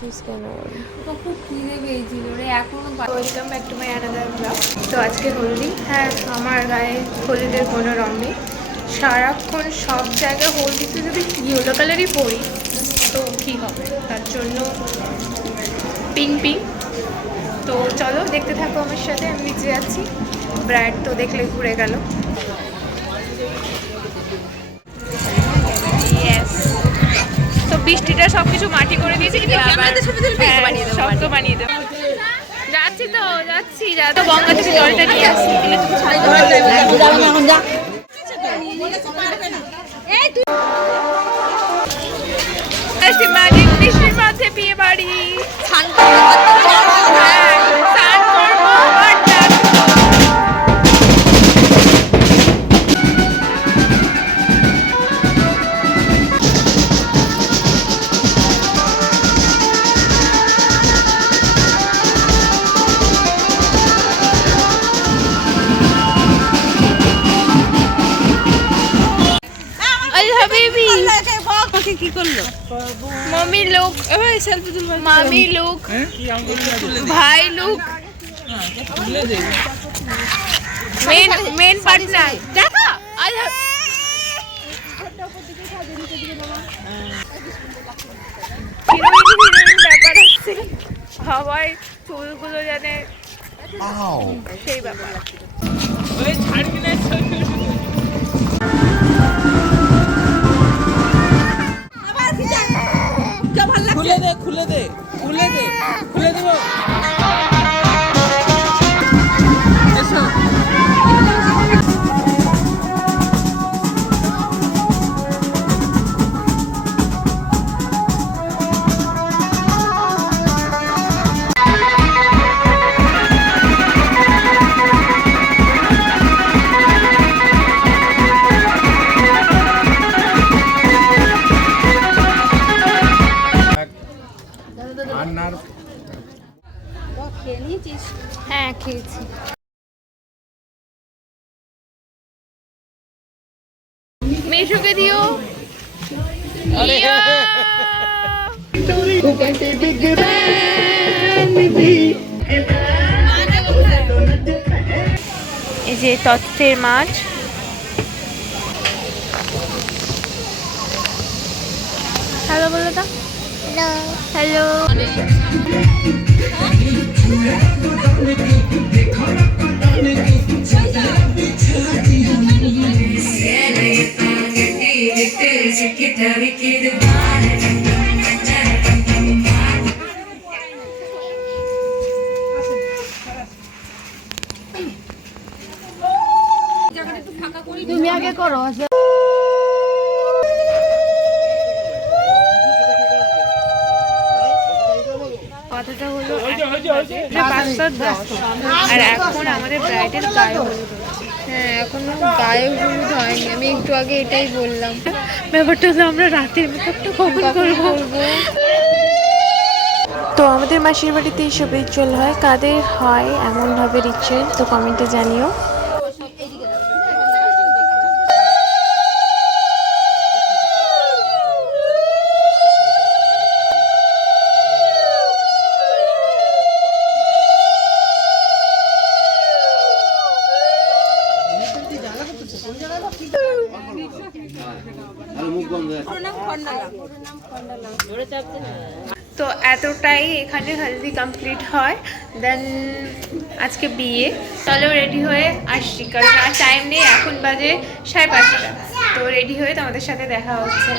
খুব খিদে পেয়েছিল রে এখনো। Welcome back to my another blog. তো আজকে হলদি, হ্যাঁ আমার গায়ে হলুদের কোনো রং নেই, সারাক্ষণ সব জায়গায় হলদিতে যদি ইয়েলো কালারই পরি তো কী হবে, তার জন্য পিঙ্ক পিঙ্ক। তো চলো দেখতে থাকো আমার সাথে, আমি নিচে যাচ্ছি। ব্রাইড তো দেখলে ঘুরে গেল। তো বৃষ্টিটা সবকিছু মাটি করে দিয়েছে, সব তো বানিয়ে দেবো। যাচ্ছি তো যাচ্ছি, তো গঙ্গা থেকে জলটা নিয়ে আসছি। বৃষ্টির মধ্যে বিয়ে বাড়ি, কি করলো মম্মি লুক, মামি লুক, ভাই লুক, মেন পার্টনার দেখো। ব্যাপার আছে সবাই চুলগুলো জানে সেই ব্যাপার। খুলে দে খুলে দে খুলে দে খুলে দেব। হ্যাঁ খেয়েছি। মেশোকে দিও। এই যে তত্ত্বের মাছ, হ্যালো বলো তো। হ্যালো। তুমি আগে করো। কথাটা হলো 5:10 আর এখন আমাদের ব্রাইডের গায়ে হলুদ হচ্ছে। হ্যাঁ এখনো গায়ে হলুদ হয়নি, আমি একটু আগে এটাই বললাম। ব্যাপারটা হলো আমরা রাতের মেকআপটা কখন করবো। তো আমাদের মাসির বাড়িতে এইসব রিচুয়াল হয়, কাদের হয় এমনভাবে রিচুয়াল তো কমেন্টে জানিও। তো এতটাই এখানে হলদি কমপ্লিট হয়, দেন আজকে বিয়ে। চলো রেডি হয়ে আসছি, কারণ আর টাইম নেই, এখন বাজে 5:30। তো রেডি হয়ে তোমাদের সাথে দেখা হচ্ছে।